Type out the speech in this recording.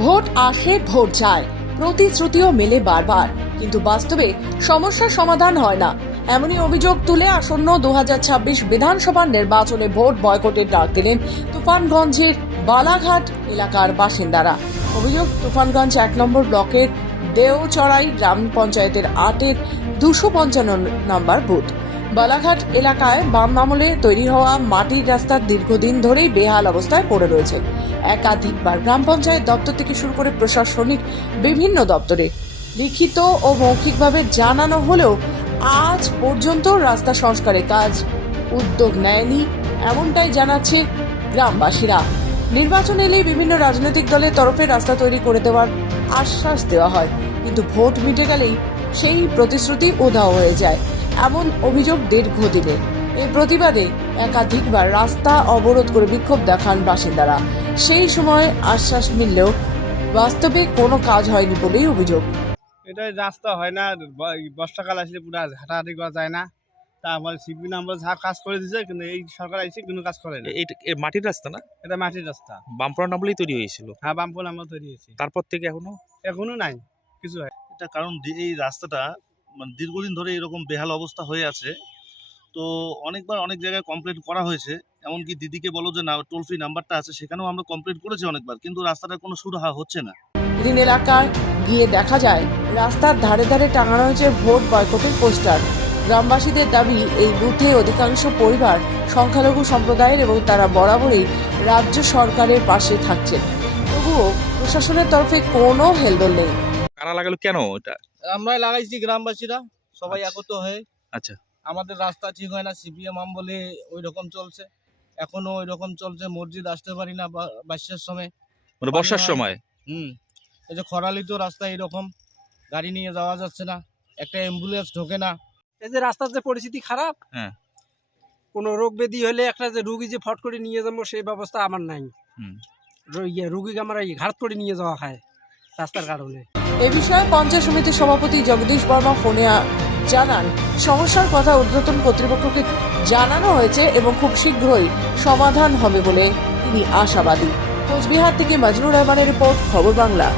Vote আসে vote যায়, প্রতিশ্রুতিও মেলে বারবার, কিন্তু বাস্তবে সমস্যার সমাধান হয় না। এমনই অভিযোগ তুলে আসন্ন 2026 বিধানসভা নির্বাচনে ভোট বয়কটের ডাক দিলেন তুফানগঞ্জের বালাঘাট এলাকার বাসিন্দারা। অভিযোগ, তুফানগঞ্জ 1 নম্বর ব্লকের দেওচড়াই গ্রাম পঞ্চায়েতের 8-এর 255 নম্বর বুথ বালাঘাট এলাকায় বাম আমলে তৈরি হওয়া মাটির রাস্তার দীর্ঘদিন ধরেই বেহাল অবস্থায় পড়ে রয়েছে। একাধিকবার গ্রাম পঞ্চায়েত দপ্তর থেকে শুরু করে প্রশাসনিক বিভিন্ন দপ্তরে লিখিত ও মৌখিকভাবে জানানো হলেও আজ পর্যন্ত রাস্তা সংস্কারের কাজ উদ্যোগ নেয়নি, এমনটাই জানাচ্ছে গ্রামবাসীরা। নির্বাচন এলেই বিভিন্ন রাজনৈতিক দলের তরফে রাস্তা তৈরি করে দেওয়ার আশ্বাস দেওয়া হয়, কিন্তু ভোট মিটে গেলেই সেই প্রতিশ্রুতি উধাও হয়ে যায়, এমন অভিযোগ দীর্ঘদিনের। এর প্রতিবাদে একাধিকবার রাস্তা অবরোধ করে বিক্ষোভ দেখান বাসিন্দারা। সেই সময় আশ্বাস মিললেও বাস্তবে কোনো কাজ হয়নি বলেই অভিযোগ। এটা রাস্তা হয় না, বর্ষাকাল আসলে পুরো হাঁটাহাঁটি করা যায় না। তারপর সিপি নাম্বার যা কাজ করে দিয়েছে, কিন্তু এই সরকার এসে কোনো কাজ করে না। এইটা মাটির রাস্তা না, এটা মাটির রাস্তা। বামপুরা আমলেই তৈরি হয়েছিল। হ্যাঁ, বামপুর আমরা তৈরি হয়েছি, তারপর থেকে এখনো নাই কিছু হয়। এটা কারণ এই রাস্তাটা মানে দীর্ঘদিন ধরে এরকম বেহাল অবস্থা হয়ে আছে। তো অনেকবার অনেক জায়গায় কমপ্লেন করা হয়েছে, এমনকি দিদিকে বলো যে না টোল ফ্রি নাম্বারটা আছে, সেখানেও আমরা কমপ্লেন করেছি অনেকবার, কিন্তু রাস্তাটার কোনো সুরাহা হচ্ছে না। এদিন এলাকায় গিয়ে দেখা যায় রাস্তার ধারে ধারে টাঙানো হয়েছে ভোট বয়কটের পোস্টার। গ্রামবাসীদের দাবি, এই বুথে অধিকাংশ পরিবার সংখ্যালঘু সম্প্রদায়ের এবং তারা বরাবরই রাজ্য সরকারের পাশে থাকছে। তবুও প্রশাসনের তরফে কোনো হেলদোল নেই। কারা লাগালো কেন এটা? আমরাই লাগাইছি, গ্রামবাসীরা সবাই একত্র হয়ে। আচ্ছা, আমাদের রাস্তা ঠিক হয় না, সিপিএম আমলে ওই রকম চলছে, এখনো ওই রকম চলছে। মসজিদ আসতে পারি না বর্ষার সময়, মানে বর্ষার সময়। এই যে খরালি তো রাস্তা এরকম, গাড়ি নিয়ে যাওয়া যাচ্ছে না, একটা অ্যাম্বুলেন্স ঢোকে না। এই যে রাস্তার যে পরিস্থিতি খারাপ, হ্যাঁ, কোনো রোগ ব্যাধি হলে একটা যে রুগী যে ফট করে নিয়ে যাবো সেই ব্যবস্থা আমার নাই। রুগীকে আমরা ঘাট করে নিয়ে যাওয়া খায় রাস্তার কারণে। এ বিষয়ে পঞ্চায়েত সমিতির সভাপতি জগদীশ বর্মা ফোনে জানান, সমস্যার কথা ঊর্ধ্বতন কর্তৃপক্ষকে জানানো হয়েছে এবং খুব শীঘ্রই সমাধান হবে বলে তিনি আশাবাদী। কোচবিহার থেকে মাজনুর রহমানের রিপোর্ট, খবর বাংলা।